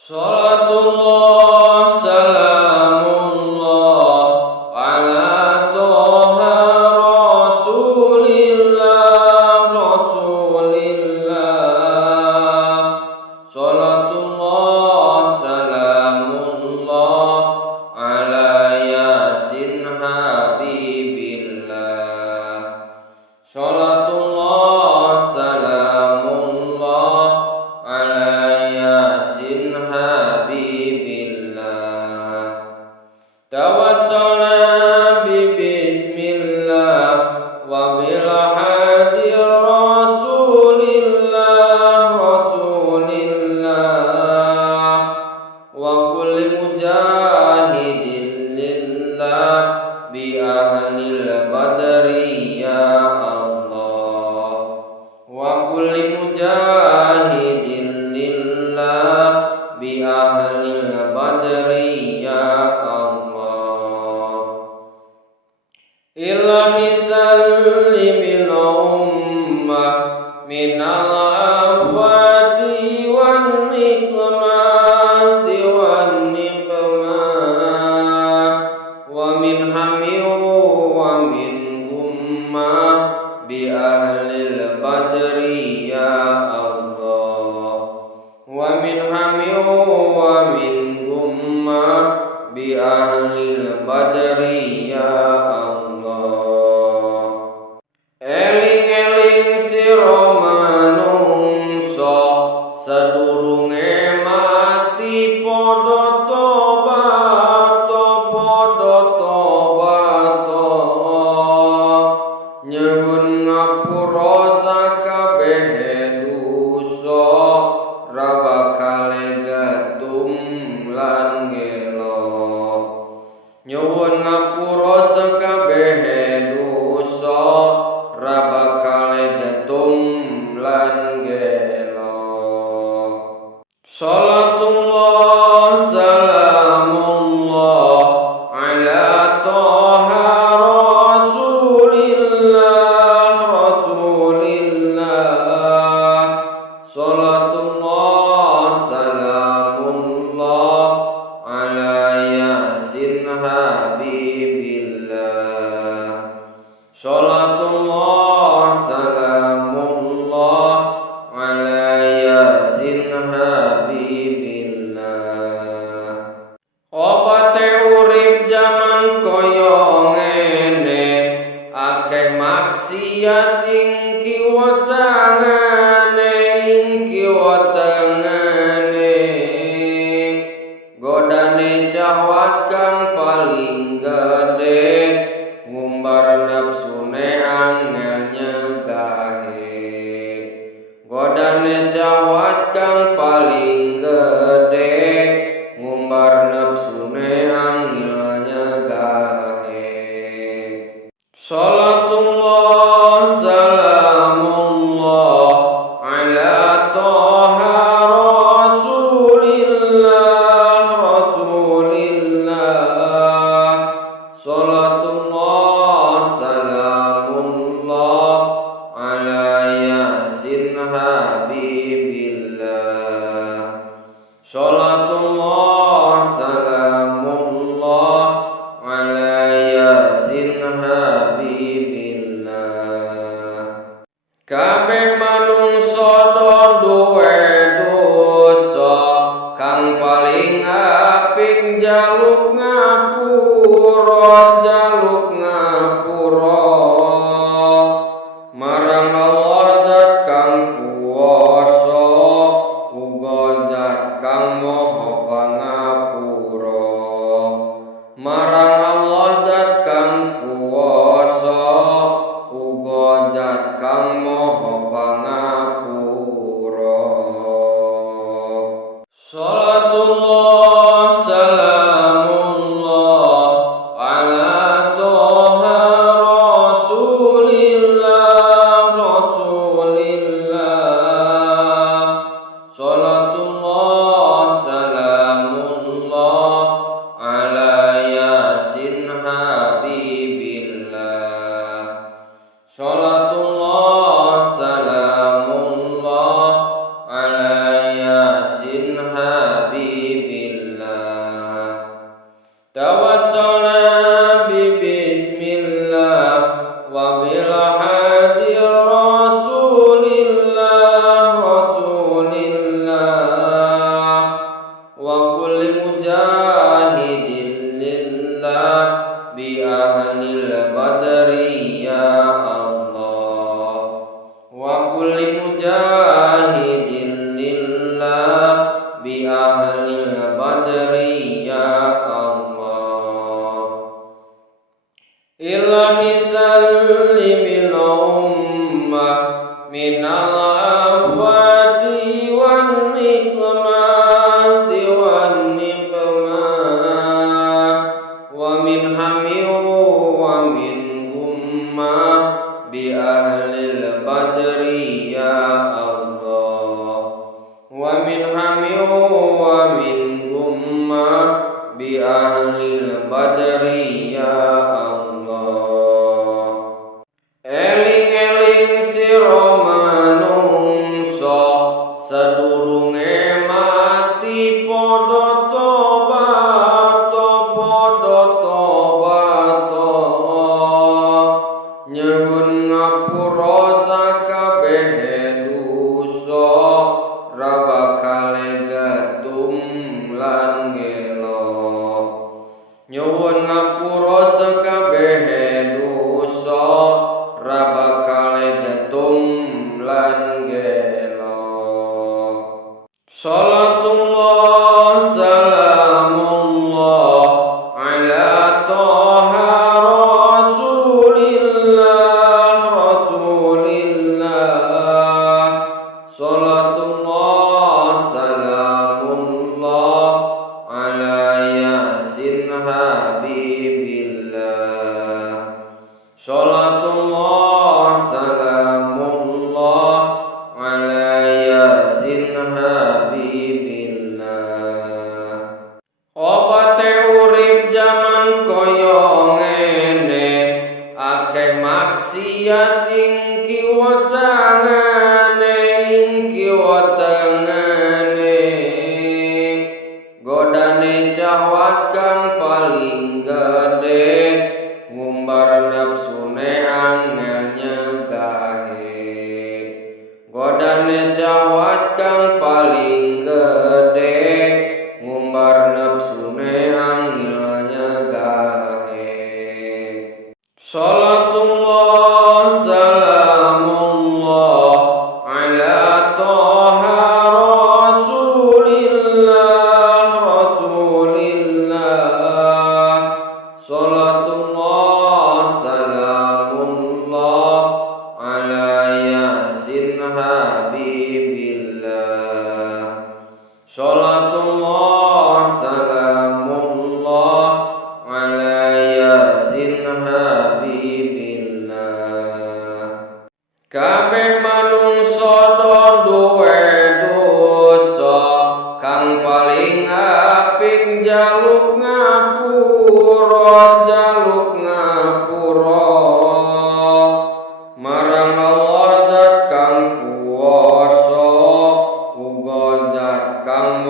Salatullah salamullah ala toha rasulillah. Salatullah salamullah ala yasin habibillah. Salatullah salamullah ala yasin habibillah. Tawassalna bi bismillah wa bil hadi rasulillah wa kulli mujahidin lillah bi ahlil badri ya Allah. Wa kulli mujahidin lillah bi ahlil badri ya Allah. Ilahi sallimin ummah minal afwati wan nikmati wan nikmah wa min hami wa min gummah bi ahlil badri ya Allah. Wa min hami wa min gummah bi ahlil badri ya Allah. Eling-eling sira manungsa sadurunge mati padha tobat nyuwun ngapura sakabeh dosa ra bakal gatum lan gelo. Nyuwun ngapura sakabeh dosa ra bakal gatum lan gelo. Salatullah salamullah ala toha rasulillah. Salatullah salamullah ala yasin habibillah. Salatullah salamullah ala yasin habibillah. Obate urip jaman koyo ngene akeh maksiat ing kiwa tangane godane syahwat kang paling gede ngumbar nafsune angel nyegahe. Godane syahwat kang paling gede ngumbar nafsune angel nyegahe. Salatullah salamullah ala toha rasulillah. Salatullah salamullah ala yasin habibillah. min hamil wa min gumma bi ahlil badri ya Allah. Eling-eling sira manungsa sadurunge mati padha tobat nyuwun ngapura sakabeh dosa ra bakal gatum lan gelo. Nyuwun ngapura sakabeh dosa ra bakal gatum lan gelo. Salatullah salamullah ala toha Rasulillah. Salatullah salamullah ala yasin habibillah. Salatullah salamullah ala yasin habibillah. Obate urip jaman koyo ngene akeh maksiat ing kiwa tangane godane syahwat kang paling gede ngumbar nafsune angel nyegahe. Godane syahwat kang paling gede ngumbar nafsune angel nyegahe. Salatullah salamullah ala toha Rasulillah. Salatullah salamullah ala yasin habibillah. Salatullah salamullah ala yasin habibillah. Kabeh manungsa duwe dosa kang paling apik jaluk ngapura marang Allah zat kang kuwasa uga zat kang